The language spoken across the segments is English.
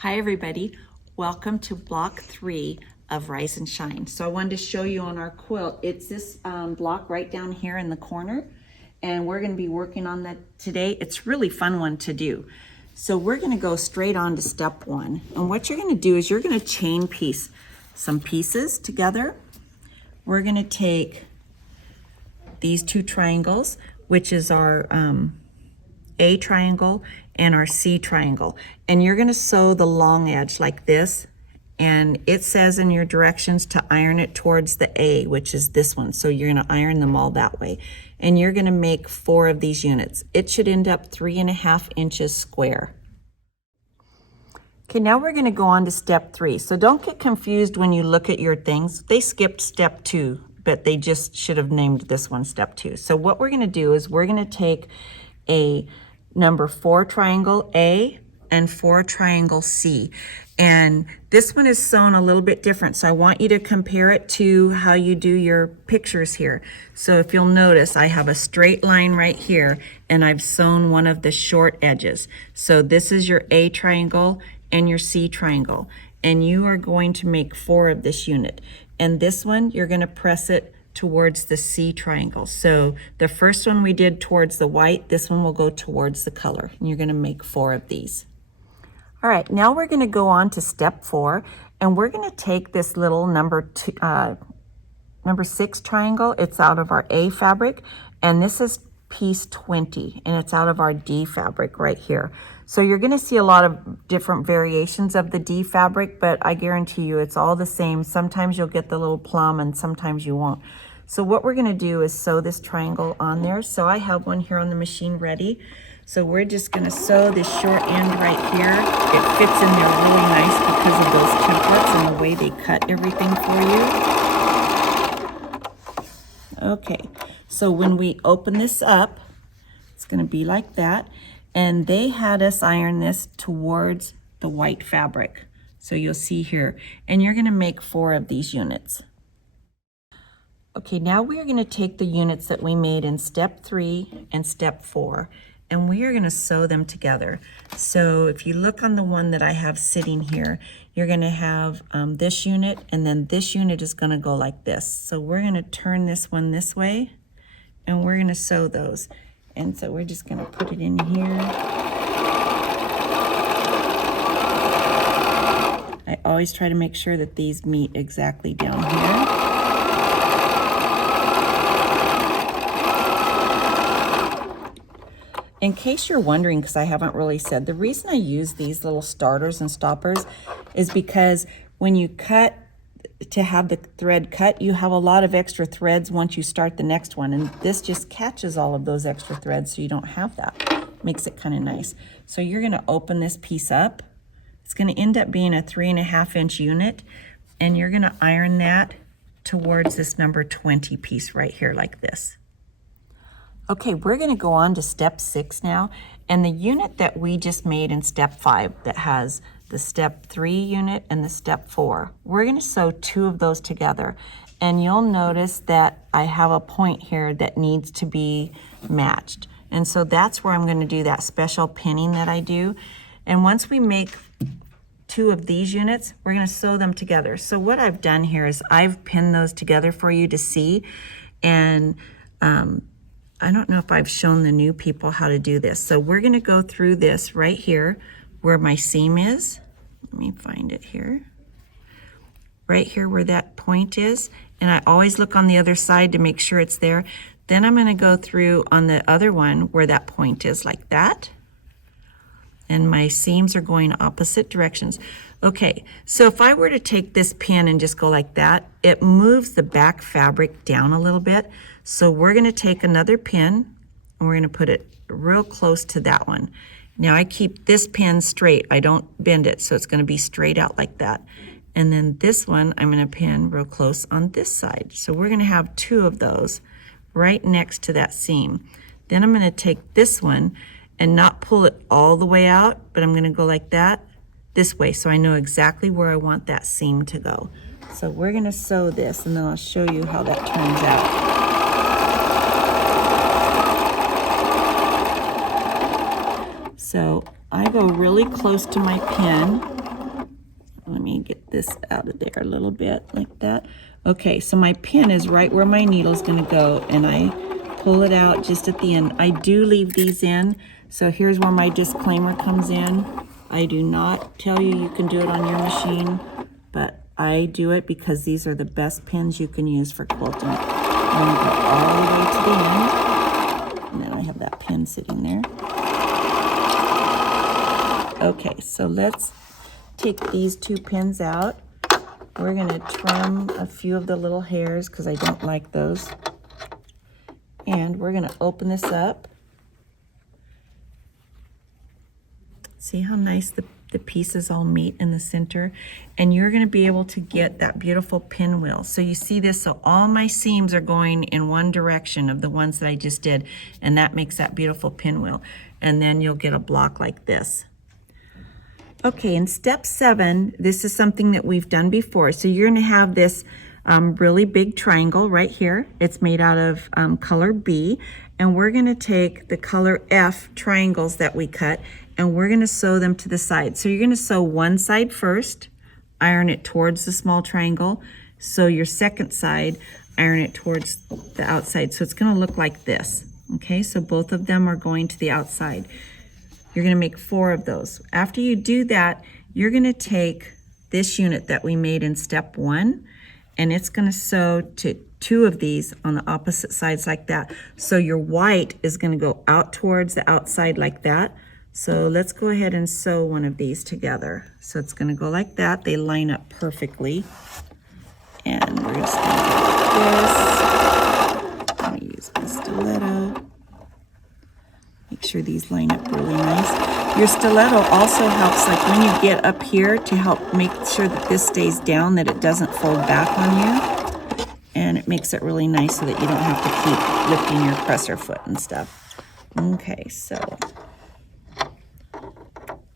Hi everybody, welcome to block 3 of Rise and Shine. So I wanted to show you on our quilt, it's this block right down here in the corner, and we're going to be working on that today. It's a really fun one to do. So we're going to go straight on to step 1, and what you're going to do is you're going to chain piece some pieces together. We're going to take these two triangles, which is our A triangle and our C triangle, and you're going to sew the long edge like this, and it says in your directions to iron it towards the A, which is this one. So you're going to iron them all that way, and you're going to make 4 of these units. It should end up 3.5 inches square. Okay, now we're going to go on to step 3. So don't get confused when you look at your things. They skipped step 2, but they just should have named this one step 2. So what we're going to do is we're going to take a number 4 triangle A and 4 triangle C, and this one is sewn a little bit different, so I want you to compare it to how you do your pictures here. So if you'll notice, I have a straight line right here, and I've sewn one of the short edges. So this is your A triangle and your C triangle, and you are going to make 4 of this unit, and this one you're going to press it towards the C triangle. So the first one we did towards the white, this one will go towards the color, and you're going to make 4 of these. All right, now we're going to go on to step 4, and we're going to take this little number 6 triangle. It's out of our A fabric, and this is piece 20, and it's out of our D fabric right here. So you're going to see a lot of different variations of the D fabric, but I guarantee you it's all the same. Sometimes you'll get the little plum and sometimes you won't. So what we're going to do is sew this triangle on there. So I have one here on the machine ready. So we're just going to sew this short end right here. It fits in there really nice because of those templates and the way they cut everything for you. Okay, so when we open this up, it's going to be like that. And they had us iron this towards the white fabric. So you'll see here, and you're going to make 4 of these units. Okay, now we are going to take the units that we made in step 3 and step 4, and we are going to sew them together. So if you look on the one that I have sitting here, you're going to have this unit, and then this unit is going to go like this. So we're going to turn this one this way, and we're going to sew those. And so we're just going to put it in here. I always try to make sure that these meet exactly down here. In case you're wondering, because I haven't really said, the reason I use these little starters and stoppers is because when you cut to have the thread cut, you have a lot of extra threads once you start the next one, and this just catches all of those extra threads so you don't have that. Makes it kind of nice. So you're going to open this piece up. It's going to end up being a 3.5 inch unit, and you're going to iron that towards this number 20 piece right here like this. Okay, we're going to go on to step 6 now, and the unit that we just made in step 5 that has the step 3 unit and the step 4, we're going to sew 2 of those together, and you'll notice that I have a point here that needs to be matched, and so that's where I'm going to do that special pinning that I do. And once we make 2 of these units, we're going to sew them together. So what I've done here is I've pinned those together for you to see, and I don't know if I've shown the new people how to do this. So we're going to go through this right here where my seam is. Let me find it here. Right here where that point is. And I always look on the other side to make sure it's there. Then I'm going to go through on the other one where that point is like that. And my seams are going opposite directions. Okay, so if I were to take this pin and just go like that, it moves the back fabric down a little bit. So we're going to take another pin and we're going to put it real close to that one. Now I keep this pin straight. I don't bend it, so it's going to be straight out like that. And then this one I'm going to pin real close on this side. So we're going to have 2 of those right next to that seam. Then I'm going to take this one and not pull it all the way out, but I'm going to go like that this way, so I know exactly where I want that seam to go. So we're going to sew this, and then I'll show you how that turns out. So I go really close to my pin, get this out of there a little bit like that. Okay, so my pin is right where my needle is going to go, and I pull it out just at the end. I do leave these in, so here's where my disclaimer comes in. I do not tell you you can do it on your machine, but I do it because these are the best pins you can use for quilting. I'm going to go all the way to the end, and then I have that pin sitting there. Okay, so let's take these 2 pins out. We're going to trim a few of the little hairs because I don't like those. And we're going to open this up. See how nice the pieces all meet in the center? And you're going to be able to get that beautiful pinwheel. So you see this, so all my seams are going in one direction of the ones that I just did, and that makes that beautiful pinwheel. And then you'll get a block like this. Okay, in step 7, this is something that we've done before. So you're going to have this really big triangle right here. It's made out of color B, and we're going to take the color F triangles that we cut, and we're going to sew them to the side. So you're going to sew one side first, iron it towards the small triangle. Sew your second side, iron it towards the outside. So it's going to look like this. Okay, so both of them are going to the outside. You're going to make 4 of those. After you do that, you're going to take this unit that we made in step 1, and it's going to sew to 2 of these on the opposite sides like that. So your white is going to go out towards the outside like that. So let's go ahead and sew one of these together. So it's going to go like that. They line up perfectly. And we're just going to do this. I'm going to use my stiletto. Make sure these line up really nice. Your stiletto also helps, like when you get up here, to help make sure that this stays down, that it doesn't fold back on you. And it makes it really nice so that you don't have to keep lifting your presser foot and stuff. Okay, so.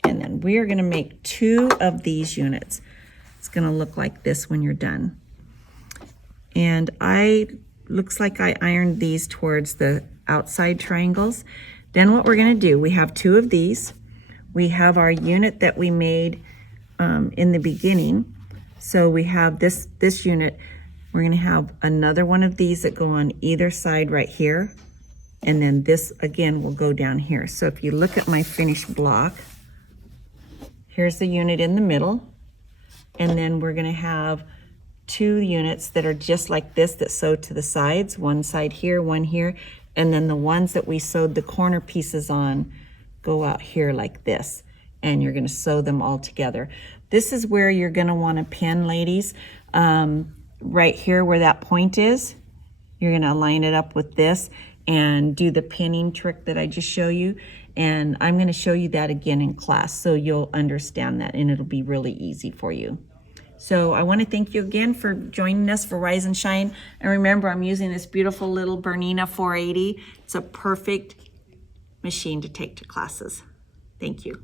And then we're going to make 2 of these units. It's going to look like this when you're done. And looks like I ironed these towards the outside triangles. Then what we're going to do, we have 2 of these. We have our unit that we made in the beginning. So we have this unit. We're going to have another one of these that go on either side right here. And then this, again, will go down here. So if you look at my finished block, here's the unit in the middle. And then we're going to have 2 units that are just like this that sew to the sides. One side here, one here. And then the ones that we sewed the corner pieces on go out here like this. And you're going to sew them all together. This is where you're going to want to pin, ladies. Right here where that point is, you're going to line it up with this and do the pinning trick that I just showed you. And I'm going to show you that again in class so you'll understand that, and it'll be really easy for you. So I want to thank you again for joining us for Rise and Shine. And remember, I'm using this beautiful little Bernina 480. It's a perfect machine to take to classes. Thank you.